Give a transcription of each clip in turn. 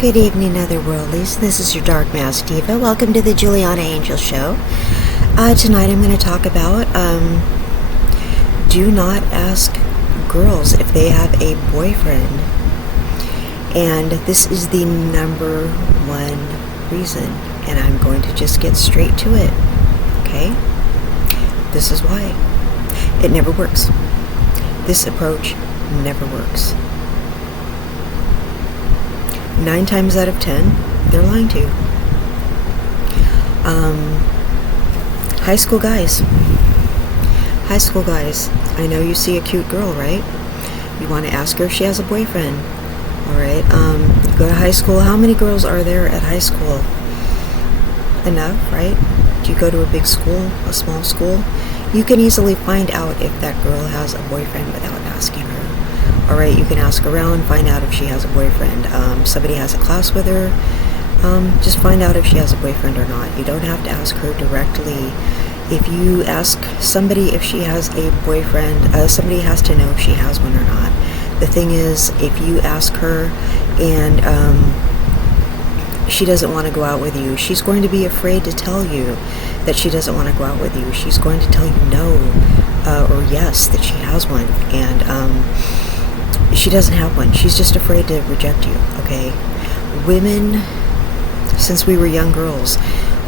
Good evening, otherworldlies. This is your Dark Mask Diva. Welcome to the Juliana Angel Show. Tonight I'm going to talk about do not ask girls if they have a boyfriend. And this is the number one reason. And I'm going to just get straight to it. Okay? This is why. It never works. This approach never works. 9 times out of 10, they're lying to you. High school guys. I know you see a cute girl, right? You want to ask her if she has a boyfriend. Alright, you go to high school. How many girls are there at high school? Enough, right? Do you go to a big school, a small school? You can easily find out if that girl has a boyfriend without asking her. Alright, you can ask around, find out if she has a boyfriend. Somebody has a class with her, just find out if she has a boyfriend or not. You don't have to ask her directly. If you ask somebody if she has a boyfriend, somebody has to know if she has one or not. The thing is, if you ask her and she doesn't want to go out with you, she's going to be afraid to tell you that she doesn't want to go out with you. She's going to tell you no or yes, that she has one. And she doesn't have one. She's just afraid to reject you, okay? Women, since we were young girls,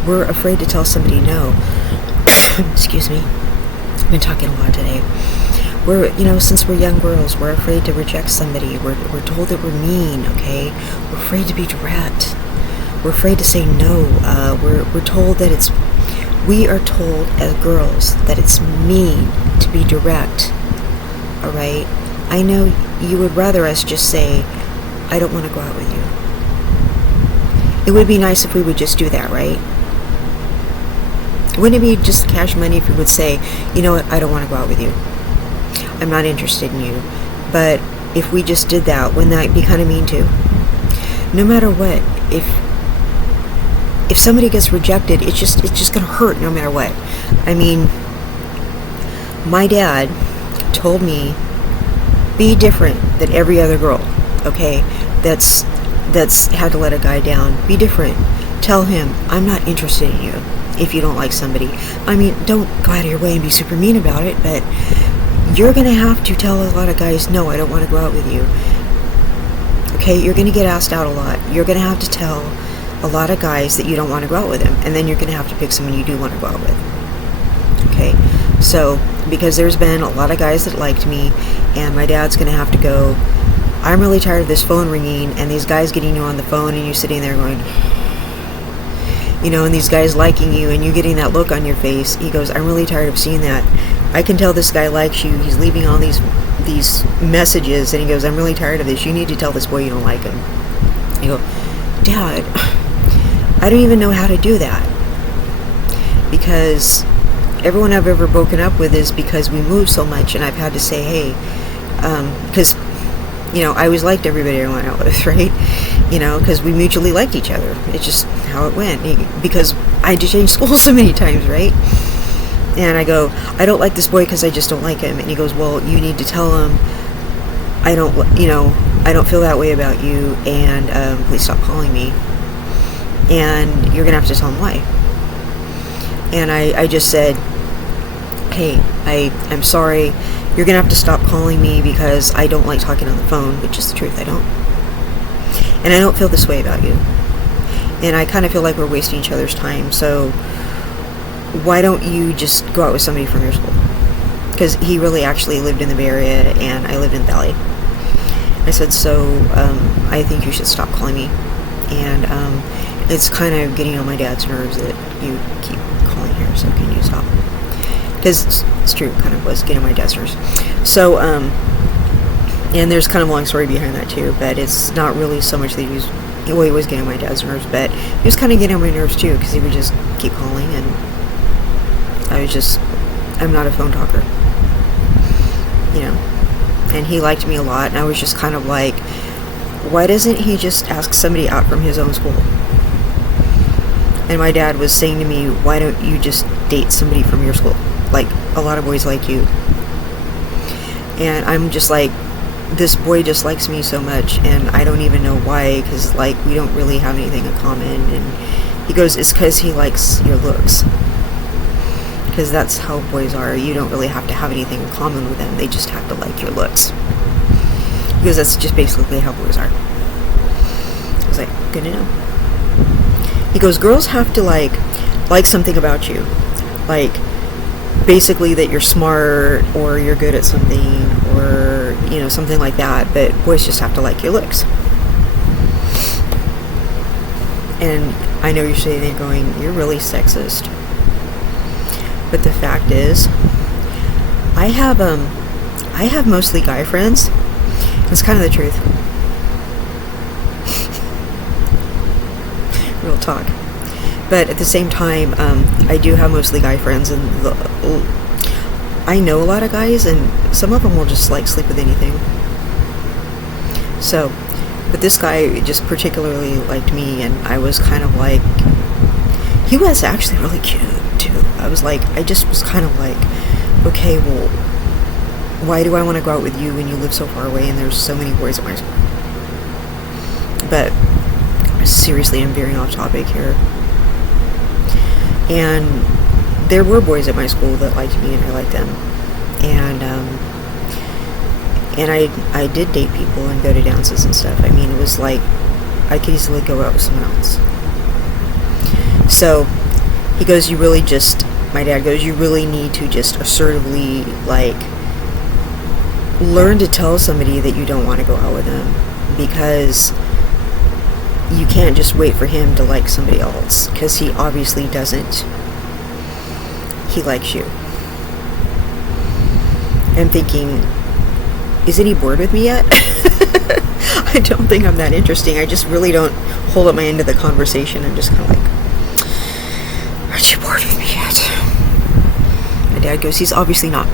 we're afraid to tell somebody no. Excuse me. I've been talking a lot today. Since we're young girls, we're afraid to reject somebody. We're told that we're mean, okay? We're afraid to be direct. We're afraid to say no. We're told that we are told as girls that it's mean to be direct, alright? I know you would rather us just say, I don't want to go out with you. It would be nice if we would just do that, right? Wouldn't it be just cash money if we would say, you know what, I don't want to go out with you. I'm not interested in you. But if we just did that, wouldn't that be kind of mean too? No matter what, if somebody gets rejected, it's just going to hurt no matter what. I mean, my dad told me, be different than every other girl, okay? That's had to let a guy down. Be different. Tell him, I'm not interested in you if you don't like somebody. I mean, don't go out of your way and be super mean about it, but you're going to have to tell a lot of guys, no, I don't want to go out with you. Okay? You're going to get asked out a lot. You're going to have to tell a lot of guys that you don't want to go out with them, and then you're going to have to pick someone you do want to go out with. Okay? So, because there's been a lot of guys that liked me, and my dad's going to have to go, I'm really tired of this phone ringing, and these guys getting you on the phone, and you sitting there going, and these guys liking you, and you getting that look on your face. He goes, I'm really tired of seeing that. I can tell this guy likes you. He's leaving all these messages, and he goes, I'm really tired of this. You need to tell this boy you don't like him. I go, Dad, I don't even know how to do that. Because everyone I've ever broken up with is because we move so much, and I've had to say, hey, because, I always liked everybody I went out with, right? Because we mutually liked each other. It's just how it went. Because I had to change schools so many times, right? And I go, I don't like this boy because I just don't like him. And he goes, well, you need to tell him I don't feel that way about you, and please stop calling me. And you're going to have to tell him why. And I just said, hey, I'm sorry, you're going to have to stop calling me because I don't like talking on the phone, which is the truth, I don't. And I don't feel this way about you. And I kind of feel like we're wasting each other's time, so why don't you just go out with somebody from your school? Because he really actually lived in the Bay Area, and I lived in the Valley. I said, so I think you should stop calling me. And it's kind of getting on my dad's nerves that you keep calling here, so can you stop? Because it's true, it kind of was getting on my dad's nerves. So, and there's kind of a long story behind that too, but it's not really so much that he was getting on my dad's nerves, but he was kind of getting on my nerves too, because he would just keep calling, and I'm not a phone talker, and he liked me a lot, and I was just kind of like, why doesn't he just ask somebody out from his own school? And my dad was saying to me, why don't you just date somebody from your school? Like, a lot of boys like you. And I'm just like, this boy just likes me so much, and I don't even know why, because like we don't really have anything in common. And he goes, it's because he likes your looks, because that's how boys are. You don't really have to have anything in common with them, they just have to like your looks, because that's just basically how boys are. I was like, good to know. He goes, girls have to like something about you, like basically that you're smart or you're good at something, or you know, something like that, but boys just have to like your looks. And I know you're sitting there going, you're really sexist, but the fact is, I have mostly guy friends. It's kind of the truth. Real talk. But at the same time, I do have mostly guy friends, and I know a lot of guys, and some of them will just like sleep with anything. So, but this guy just particularly liked me, and I was kind of like, he was actually really cute too. I was like, I just was kind of like, okay, well, why do I want to go out with you when you live so far away and there's so many boys at my school? But seriously, I'm veering off topic here. And there were boys at my school that liked me, and I liked them. And I did date people and go to dances and stuff. I mean, it was like I could easily go out with someone else. So he goes, you really just, my dad goes, you really need to just assertively like learn to tell somebody that you don't want to go out with them, because you can't just wait for him to like somebody else, because he obviously doesn't. He likes you. I'm thinking, isn't he bored with me yet? I don't think I'm that interesting. I just really don't hold up my end of the conversation. I'm just kind of like, aren't you bored with me yet? My dad goes, he's obviously not.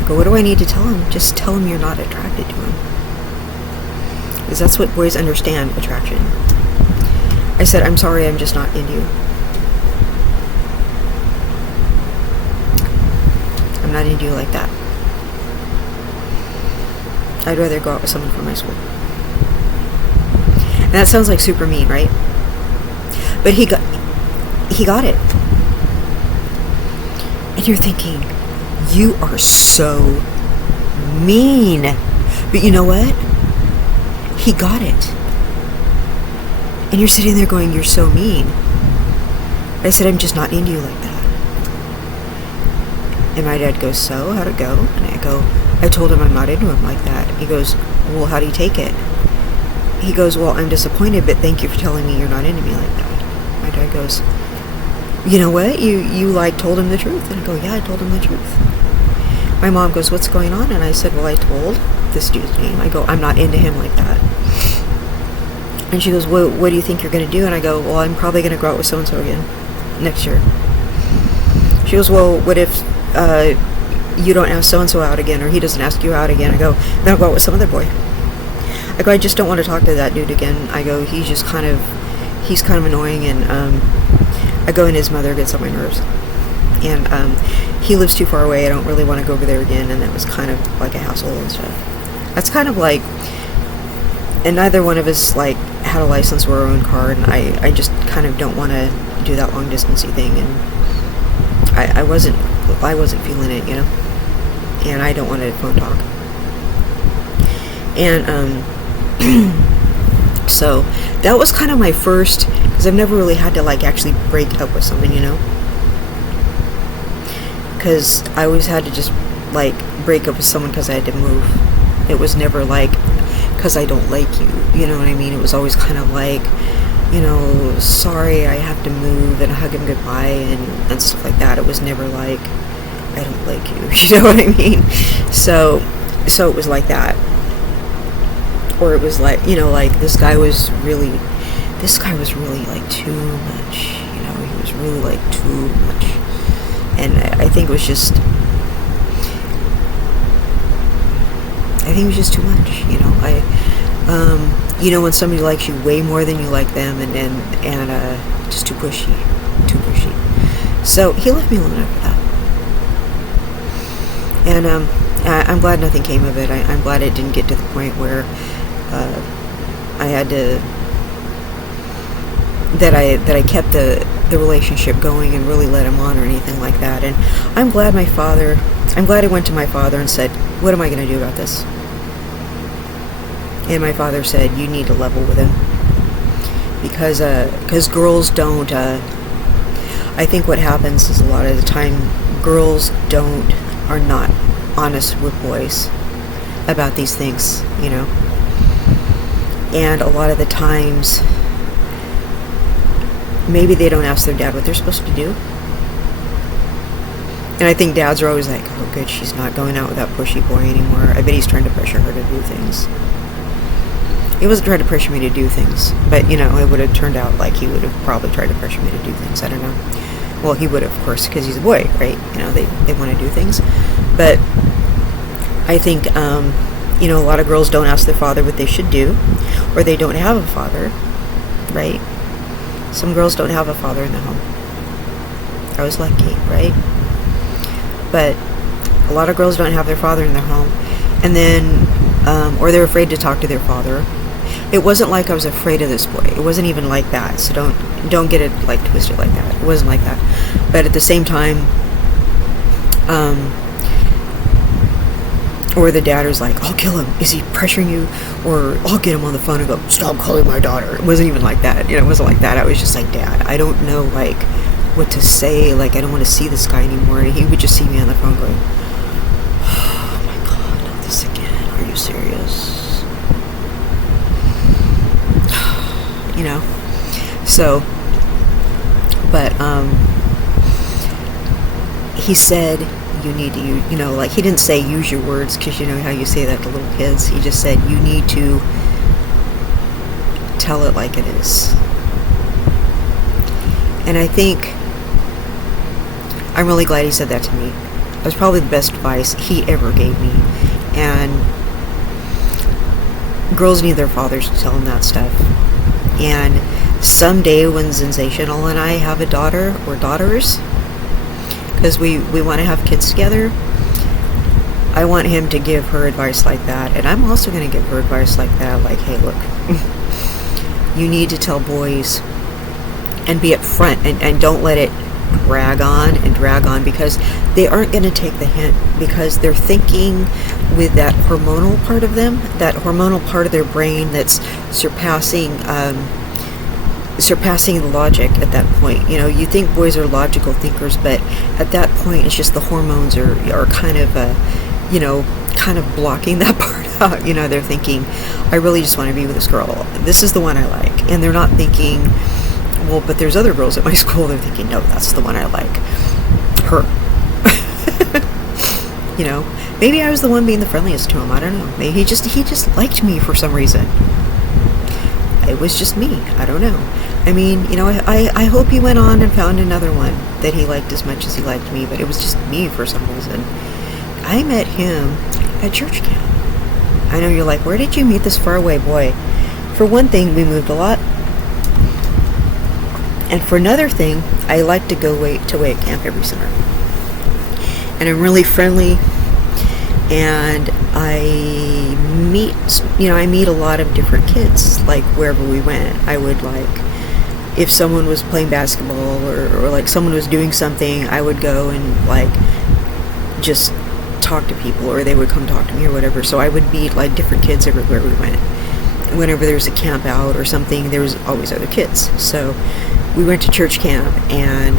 I go, what do I need to tell him? Just tell him you're not attracted to him. Because that's what boys understand, attraction. I said, I'm sorry, I'm just not into you. I'm not into you like that. I'd rather go out with someone from my school. And that sounds like super mean, right? But he got it. And you're thinking, you are so mean. But you know what? He got it. And you're sitting there going, you're so mean. I said, I'm just not into you like that. And my dad goes, so how'd it go? And I go, I told him I'm not into him like that. He goes, well, how do you take it? He goes, well, I'm disappointed, but thank you for telling me you're not into me like that. My dad goes, you know what? You like told him the truth. And I go, yeah, I told him the truth. My mom goes, what's going on? And I said, well, I told this dude's name. I go, I'm not into him like that. And she goes, well, what do you think you're going to do? And I go, well, I'm probably going to go out with so-and-so again next year. She goes, well, what if you don't ask so-and-so out again, or he doesn't ask you out again? I go, then I'll go out with some other boy. I go, I just don't want to talk to that dude again. I go, he's kind of annoying, and I go, and his mother gets on my nerves. And he lives too far away. I don't really want to go over there again, and that was kind of like a hassle and stuff. That's kind of like, and neither one of us like had a license or our own car, and I just kind of don't want to do that long distancey thing, and I wasn't feeling it, you know, and I don't want to phone talk. And so that was kind of my first, because I've never really had to like actually break up with someone, you know, because I always had to just like break up with someone because I had to move. It was never like because I don't like you, you know what I mean? It was always kind of like, you know, sorry, I have to move, and hug him goodbye and stuff like that. It was never like, I don't like you, you know what I mean? So it was like that. Or it was like, you know, like this guy was really like too much, you know, he was really like too much. And I think it was just too much, you know. You know, when somebody likes you way more than you like them, and just too pushy. So he left me alone after that. I'm glad nothing came of it. I'm glad it didn't get to the point where I had to, that I kept the relationship going and really led him on or anything like that. And I'm glad I went to my father and said, what am I going to do about this? And my father said, you need to level with him. Because girls don't, I think what happens is a lot of the time girls are not honest with boys about these things, you know. And a lot of the times, maybe they don't ask their dad what they're supposed to do. And I think dads are always like, oh good, she's not going out with that pushy boy anymore. I bet he's trying to pressure her to do things. He wasn't trying to pressure me to do things, but, you know, it would have turned out like he would have probably tried to pressure me to do things. I don't know. Well, he would have, of course, because he's a boy, right? You know, they want to do things. But I think, you know, a lot of girls don't ask their father what they should do, or they don't have a father, right? Some girls don't have a father in the home. I was lucky, right? But a lot of girls don't have their father in their home, and then, or they're afraid to talk to their father. It wasn't like I was afraid of this boy. It wasn't even like that. So don't get it like twisted like that. It wasn't like that. But at the same time, or the dad was like, I'll kill him. Is he pressuring you? Or I'll get him on the phone and go, stop calling my daughter. It wasn't even like that. You know, it wasn't like that. I was just like, Dad, I don't know like what to say. Like, I don't want to see this guy anymore. And he would just see me on the phone going, oh my God, not this again. Are you serious? You know, so, but, he said, you need to, you know, like, he didn't say use your words, because you know how you say that to little kids. He just said, you need to tell it like it is. And I think, I'm really glad he said that to me. That was probably the best advice he ever gave me. And girls need their fathers to tell them that stuff. And someday when Sensational and I have a daughter or daughters, because we want to have kids together, I want him to give her advice like that. And I'm also going to give her advice like that. Like, hey, look, you need to tell boys and be upfront, and don't let it drag on, because they aren't going to take the hint, because they're thinking with that hormonal part of them, that hormonal part of their brain that's surpassing the logic at that point. You know, you think boys are logical thinkers, but at that point it's just the hormones are kind of you know, kind of blocking that part out. You know, they're thinking, I really just want to be with this girl, this is the one I like. And they're not thinking, well, but there's other girls at my school. They're thinking, no, that's the one I like, her. You know, maybe I was the one being the friendliest to him. I don't know. Maybe he just liked me for some reason. It was just me. I don't know. I mean, you know, I hope he went on and found another one that he liked as much as he liked me, but it was just me for some reason. I met him at church camp. I know you're like, where did you meet this faraway boy? For one thing, we moved a lot. And for another thing, I like to go to away camp every summer. And I'm really friendly, and I meet a lot of different kids, like, wherever we went. I would, like, if someone was playing basketball or like someone was doing something, I would go and, like, just talk to people, or they would come talk to me or whatever. So I would meet, like, different kids everywhere we went. Whenever there was a camp out or something, there was always other kids. So we went to church camp, and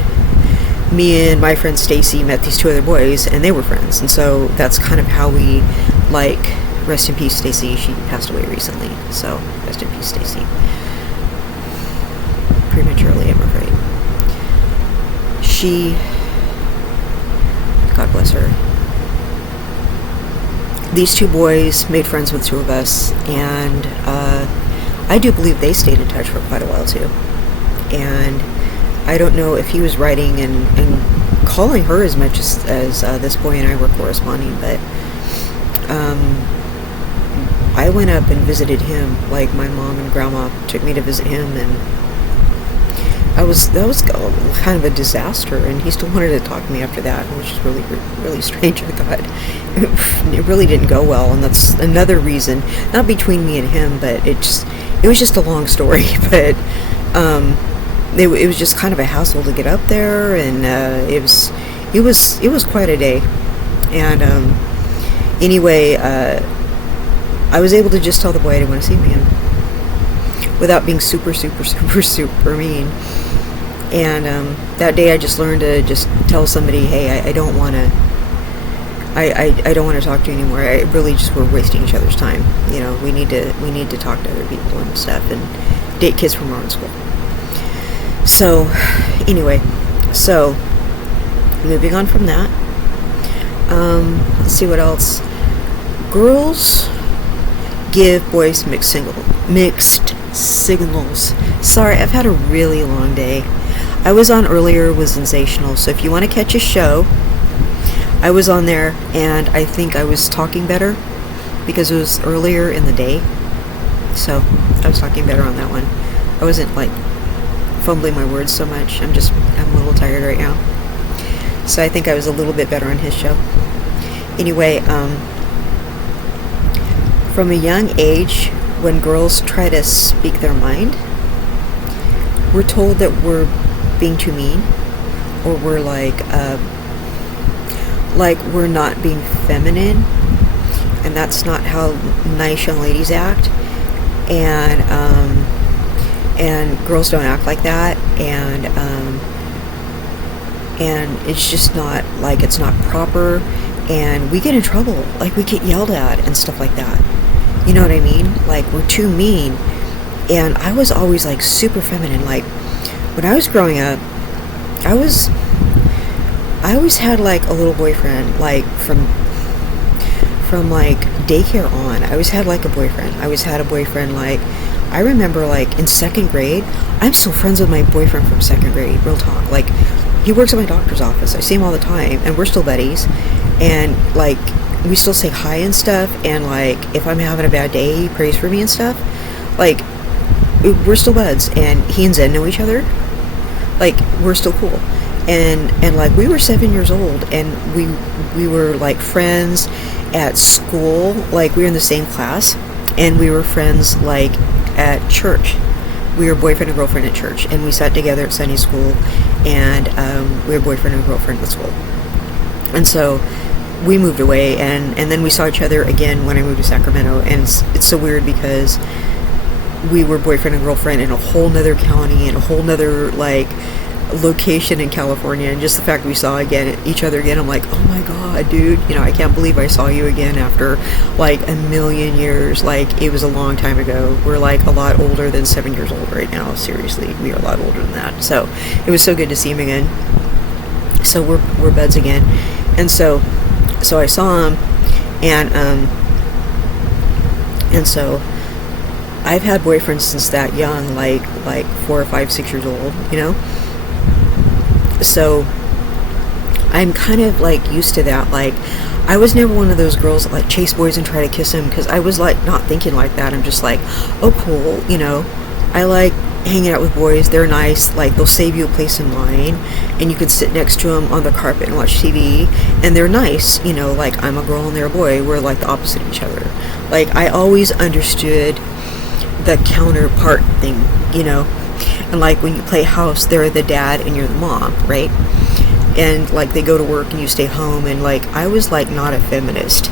me and my friend Stacy met these two other boys, and they were friends. And so that's kind of how we, like, rest in peace Stacy, she passed away recently, so rest in peace Stacy, prematurely, I'm afraid. She, God bless her, these two boys made friends with two of us, and I do believe they stayed in touch for quite a while too. And I don't know if he was writing and calling her as much as this boy and I were corresponding, but I went up and visited him. Like, my mom and grandma took me to visit him, and that was kind of a disaster, and he still wanted to talk to me after that, which is really, really strange. I thought it really didn't go well, and that's another reason, not between me and him, but it was just a long story. But it was just kind of a hassle to get up there, and it was quite a day. And anyway, I was able to just tell the boy I didn't want to see him again, without being super mean. And that day I just learned to just tell somebody, hey, I don't want to I don't want to talk to you anymore. I really just, we're wasting each other's time. You know, we need to talk to other people and stuff, and date kids from our own school. So anyway, so moving on from that, let's see what else. Girls give boys mixed signals. Sorry, I've had a really long day. I was on earlier with Sensational, so if you want to catch a show, I was on there, and I think I was talking better because it was earlier in the day, so I was talking better on that one. I wasn't like fumbling my words so much. I'm a little tired right now, so I think I was a little bit better on his show. Anyway, from a young age, when girls try to speak their mind, we're told that we're being too mean, or we're like we're not being feminine, and that's not how nice young ladies act. And girls don't act like that, and it's just not, like, it's not proper, and we get in trouble, like we get yelled at and stuff like that. You know what I mean? Like, we're too mean. And I was always like super feminine. Like, when I was growing up, I always had like a little boyfriend, like from like daycare on. I always had like a boyfriend. I always had a boyfriend. Like, I remember like in second grade, I'm still friends with my boyfriend from second grade, real talk. Like, he works at my doctor's office. I see him all the time, and we're still buddies. And like, we still say hi and stuff, and like, if I'm having a bad day, he prays for me and stuff. Like, we're still buds, and he and Zen know each other. Like, we're still cool. And like, we were 7 years old, and we were like friends at school. Like, we were in the same class, and we were friends like at church. We were boyfriend and girlfriend at church, and we sat together at Sunday school, and we were boyfriend and girlfriend at school. And so we moved away, and then we saw each other again when I moved to Sacramento. And it's so weird because we were boyfriend and girlfriend in a whole nother county and a whole nother like location in California, and just the fact we saw each other again, I'm like, oh my god, dude, you know, I can't believe I saw you again after like a million years. Like, it was a long time ago. We're like a lot older than 7 years old right now. Seriously, we are a lot older than that. So it was so good to see him again. So we're buds again. And so I saw him, and so I've had boyfriends since that young, like 4 or 5, 6 years old, you know? So I'm kind of like used to that. Like, I was never one of those girls that like chase boys and try to kiss them, because I was like not thinking like that. I'm just like, oh cool, you know, I like hanging out with boys. They're nice, like they'll save you a place in line, and you can sit next to them on the carpet and watch TV, and they're nice, you know. Like, I'm a girl and they're a boy. We're like the opposite of each other. Like, I always understood the counterpart thing, you know. And like, when you play house, they're the dad and you're the mom, right? And like, they go to work and you stay home. And like, I was like not a feminist.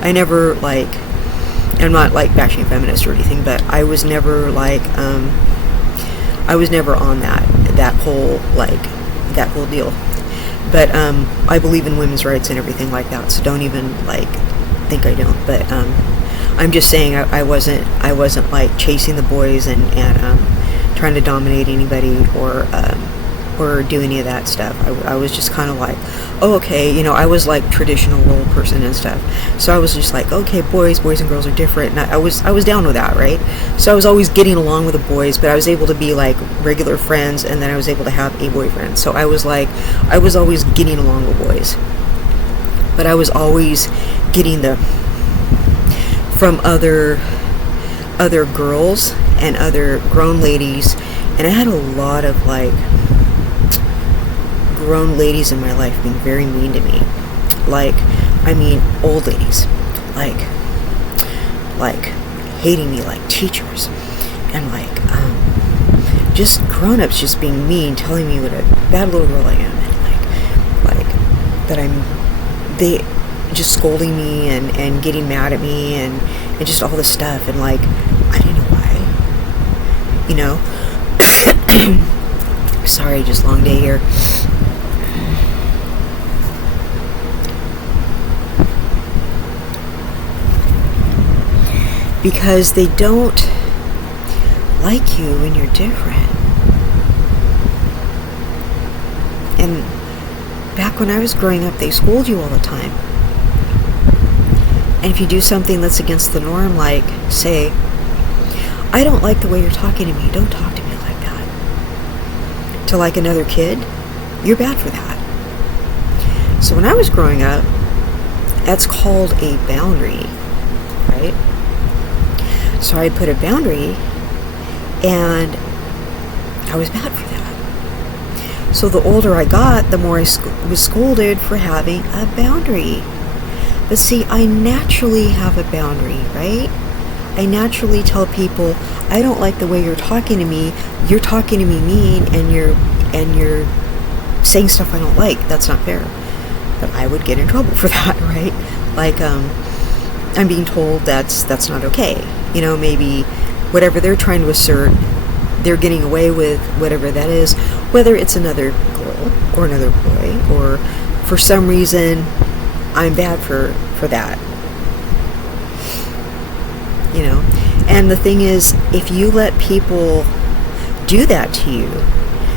I never like, I'm not like bashing feminists or anything, but I was never like, I was never on that whole deal. But I believe in women's rights and everything like that, so don't even like think I don't. But I'm just saying, I wasn't like chasing the boys and trying to dominate anybody or do any of that stuff. I was just kind of like, oh, okay, you know, I was like traditional role person and stuff. So I was just like, okay, boys and girls are different, and I was down with that, right? So I was always getting along with the boys, but I was able to be like regular friends, and then I was able to have a boyfriend. So I was always getting along with boys, but I was always getting from other girls and other grown ladies And I had a lot of like grown ladies in my life being very mean to me. Like, I mean, old ladies, like hating me like teachers, and like just grown-ups just being mean, telling me what a bad little girl I am, and like that they just scolding me and getting mad at me and just all this stuff, and like I didn't know why, you know. Sorry, just long day here. Because they don't like you when you're different. And back when I was growing up, they scold you all the time. And if you do something that's against the norm, like, say, I don't like the way you're talking to me, don't talk to me like that, to like another kid, you're bad for that. So when I was growing up, that's called a boundary, right? So I put a boundary, and I was bad for that. So the older I got, the more I was scolded for having a boundary. But see, I naturally have a boundary, right? I naturally tell people, I don't like the way you're talking to me. You're talking to me mean, and you're saying stuff I don't like. That's not fair. But I would get in trouble for that, right? Like, I'm being told that's not okay. You know, maybe whatever they're trying to assert, they're getting away with whatever that is, whether it's another girl or another boy, or for some reason I'm bad for that. You know, and the thing is, if you let people do that to you,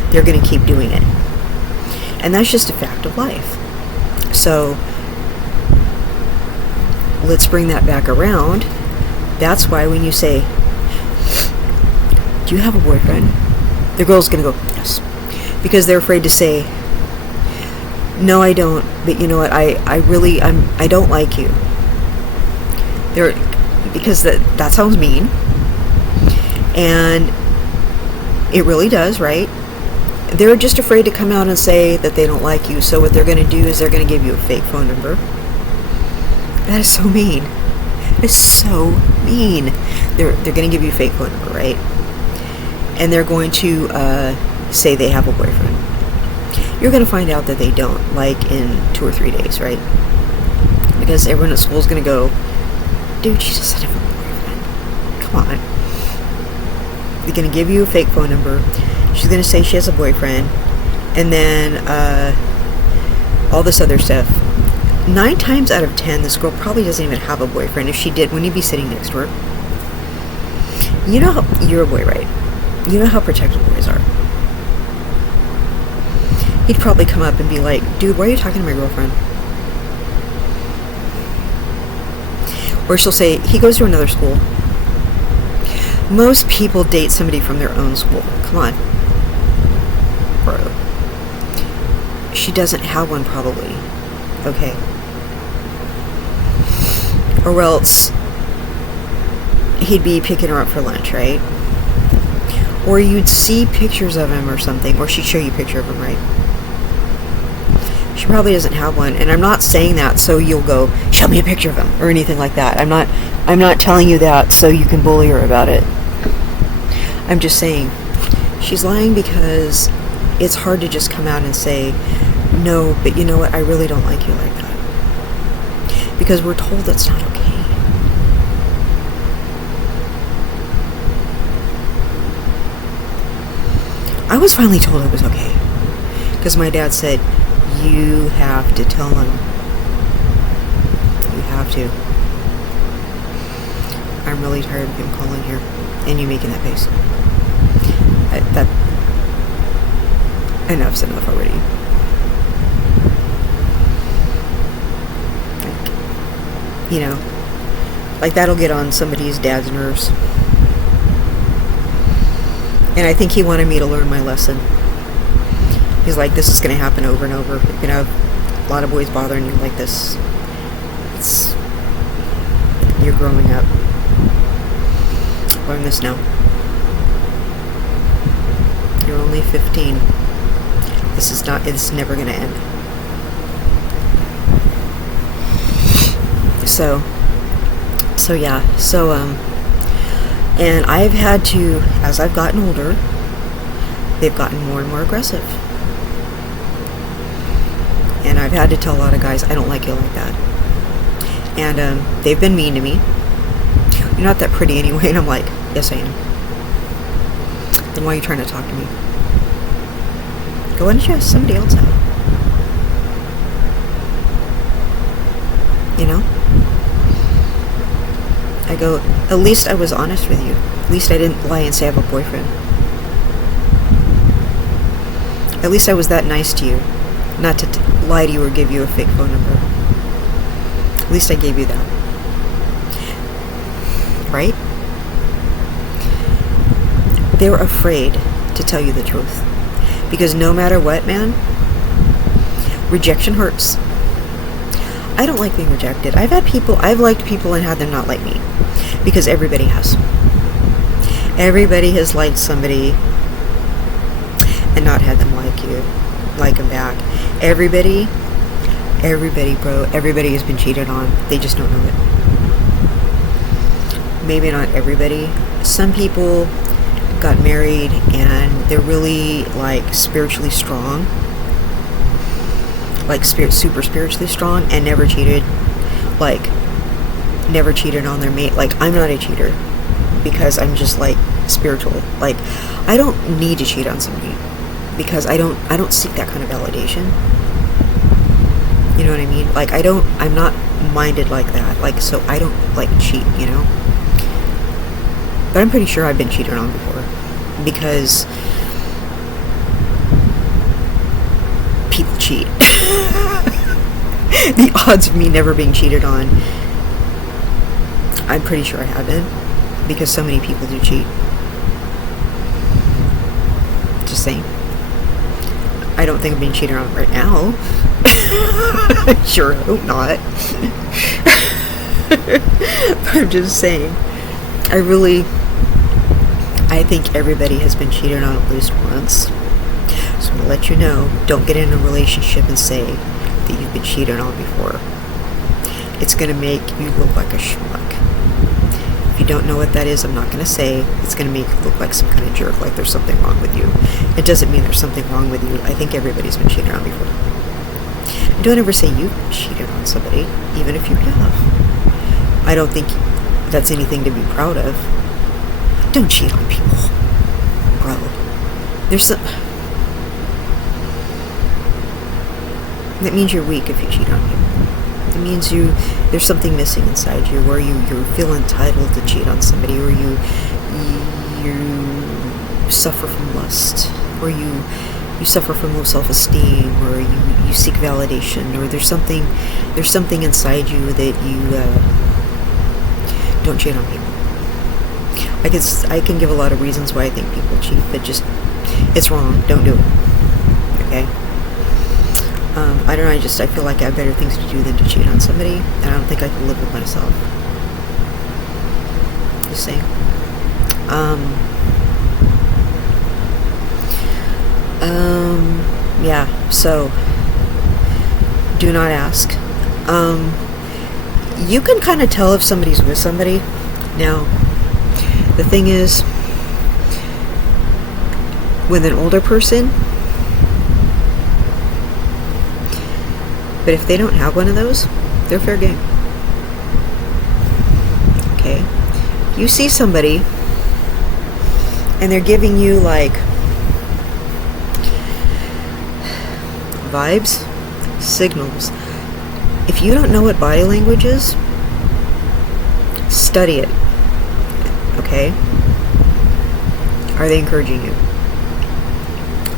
they're going to keep doing it. And that's just a fact of life. So let's bring that back around. That's why when you say, do you have a boyfriend? The girl's going to go, yes. Because they're afraid to say, no, I don't, but you know what, I don't like you. Because that sounds mean. And it really does, right? They're just afraid to come out and say that they don't like you. So what they're going to do is they're going to give you a fake phone number. That is so mean. It's so mean. They're going to give you a fake phone number, right? And they're going to say they have a boyfriend. You're going to find out that they don't, like in 2 or 3 days, right? Because everyone at school is going to go, dude, she just said I have a boyfriend. Come on. They're going to give you a fake phone number. She's going to say she has a boyfriend. And then all this other stuff. 9 times out of 10, this girl probably doesn't even have a boyfriend. If she did, wouldn't he be sitting next to her? You know how, you're a boy, right? You know how protective boys are. He'd probably come up and be like, dude, why are you talking to my girlfriend? Or she'll say, he goes to another school. Most people date somebody from their own school. Come on. Bro. She doesn't have one, probably. Okay. Or else he'd be picking her up for lunch, right? Or you'd see pictures of him or something, or she'd show you a picture of him, right? She probably doesn't have one, and I'm not saying that so you'll go, show me a picture of him, or anything like that. I'm not telling you that so you can bully her about it. I'm just saying, she's lying because it's hard to just come out and say, no, but you know what, I really don't like you like that. Because we're told that's not okay. I was finally told it was okay. Because my dad said, you have to tell him. You have to. I'm really tired of him calling here. And you making that face. Enough's enough already. Like, you know, like that'll get on somebody's dad's nerves. And I think he wanted me to learn my lesson. He's like, this is going to happen over and over. You're going to have a lot of boys bothering you like this. You're growing up. Learn this now. You're only 15. It's never going to end. And I've had to, as I've gotten older, they've gotten more and more aggressive. And I've had to tell a lot of guys, I don't like you like that. And they've been mean to me. You're not that pretty anyway. And I'm like, yes, I am. Then why are you trying to talk to me? Go and ask somebody else out. You know? I go, at least I was honest with you. At least I didn't lie and say I have a boyfriend. At least I was that nice to you. Not to lie to you or give you a fake phone number. At least I gave you that. Right? They're afraid to tell you the truth. Because no matter what, man, rejection hurts. I don't like being rejected. I've liked people and had them not like me. Because everybody has. Everybody has liked somebody and not had them like them back. Everybody, bro, everybody has been cheated on. They just don't know it. Maybe not everybody. Some people got married and they're really like spiritually strong. Like super spiritually strong and never cheated. Like never cheated on their mate. Like I'm not a cheater because I'm just like spiritual. Like I don't need to cheat on somebody because I don't seek that kind of validation. You know what I mean? Like I'm not minded like that. Like so I don't like cheat, you know? But I'm pretty sure I've been cheated on before because people cheat. The odds of me never being cheated on, I'm pretty sure I haven't, because so many people do cheat. Just saying. I don't think I'm being cheated on right now. Sure hope not. But I'm just saying. I think everybody has been cheated on at least once. So I'm going to let you know, don't get in a relationship and say that you've been cheated on before. It's going to make you look like a schmuck. If you don't know what that is, I'm not going to say. It's going to make you look like some kind of jerk, like there's something wrong with you. It doesn't mean there's something wrong with you. I think everybody's been cheated on before. Don't ever say you've cheated on somebody, even if you have. I don't think that's anything to be proud of. Don't cheat on people, bro. That means you're weak if you cheat on people. It means there's something missing inside you, or you feel entitled to cheat on somebody, or you suffer from lust, or you suffer from low self-esteem, or you seek validation, or there's something inside you that you don't cheat on people. I can give a lot of reasons why I think people cheat, but just it's wrong. Don't do it. Okay. I don't know. I feel like I have better things to do than to cheat on somebody, and I don't think I can live with myself. Just saying. Yeah. So, do not ask. You can kind of tell if somebody's with somebody. Now, the thing is, with an older person, but if they don't have one of those, they're fair game. Okay? You see somebody, and they're giving you, like, vibes, signals. If you don't know what body language is, study it. Okay? Are they encouraging you?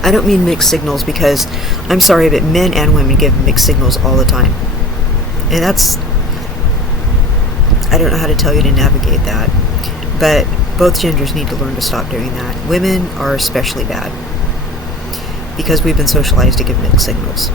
I don't mean mixed signals because, I'm sorry, but men and women give mixed signals all the time. And I don't know how to tell you to navigate that. But both genders need to learn to stop doing that. Women are especially bad because we've been socialized to give mixed signals.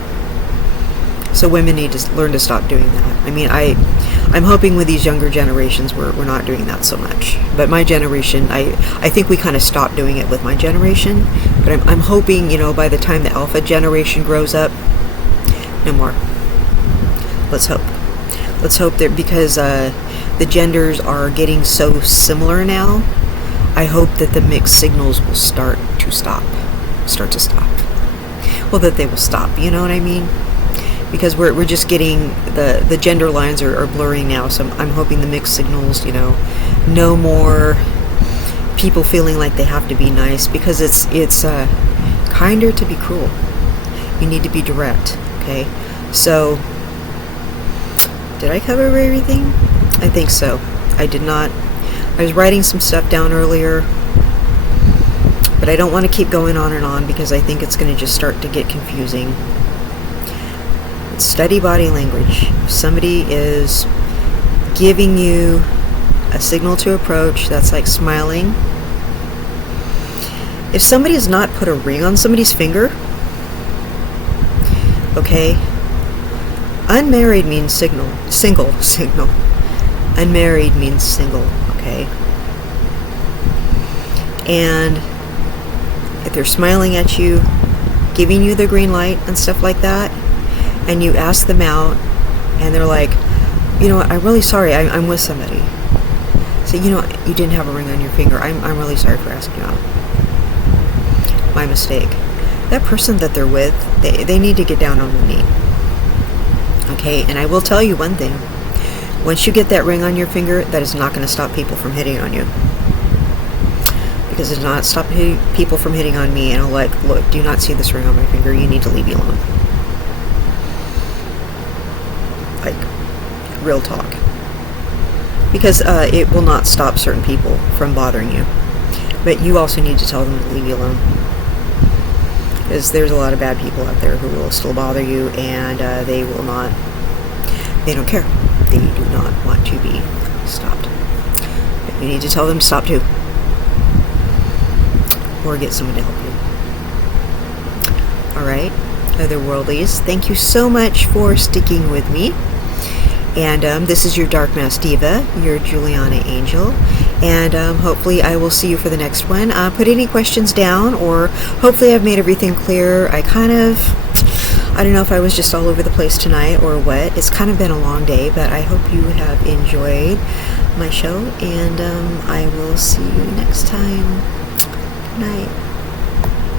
So women need to learn to stop doing that. I mean, I'm hoping with these younger generations we're not doing that so much. But my generation, I think we kind of stopped doing it with my generation, But I'm hoping, by the time the alpha generation grows up, no more. Let's hope. Let's hope that, because the genders are getting so similar now, I hope that the mixed signals will start to stop. Well, that they will stop, you know what I mean? Because we're just getting, the gender lines are blurring now, so I'm hoping the mixed signals, no more people feeling like they have to be nice, because it's kinder to be cruel. You need to be direct, okay? So, did I cover everything? I think so. I did not. I was writing some stuff down earlier, but I don't want to keep going on and on, because I think it's going to just start to get confusing. Study body language. If somebody is giving you a signal to approach, that's like smiling. If somebody has not put a ring on somebody's finger, okay, unmarried means single. Unmarried means single, okay? And if they're smiling at you, giving you the green light and stuff like that, and you ask them out, and they're like, I'm really sorry, I'm with somebody. So, you didn't have a ring on your finger. I'm really sorry for asking you out. My mistake. That person that they're with, they need to get down on one knee. Okay, and I will tell you one thing. Once you get that ring on your finger, that is not going to stop people from hitting on you. Because it's not stopping people from hitting on me, and I'm like, look, do you not see this ring on my finger? You need to leave me alone. Like, real talk. Because it will not stop certain people from bothering you. But you also need to tell them to leave you alone. Because there's a lot of bad people out there who will still bother you, and they don't care. They do not want to be stopped. But you need to tell them to stop too. Or get someone to help you. Alright, otherworldlies, thank you so much for sticking with me. And this is your Dark Mass Diva, your Juliana Angel. And hopefully I will see you for the next one. Put any questions down, or hopefully I've made everything clear. I don't know if I was just all over the place tonight or what. It's kind of been a long day, but I hope you have enjoyed my show. And I will see you next time. Good night.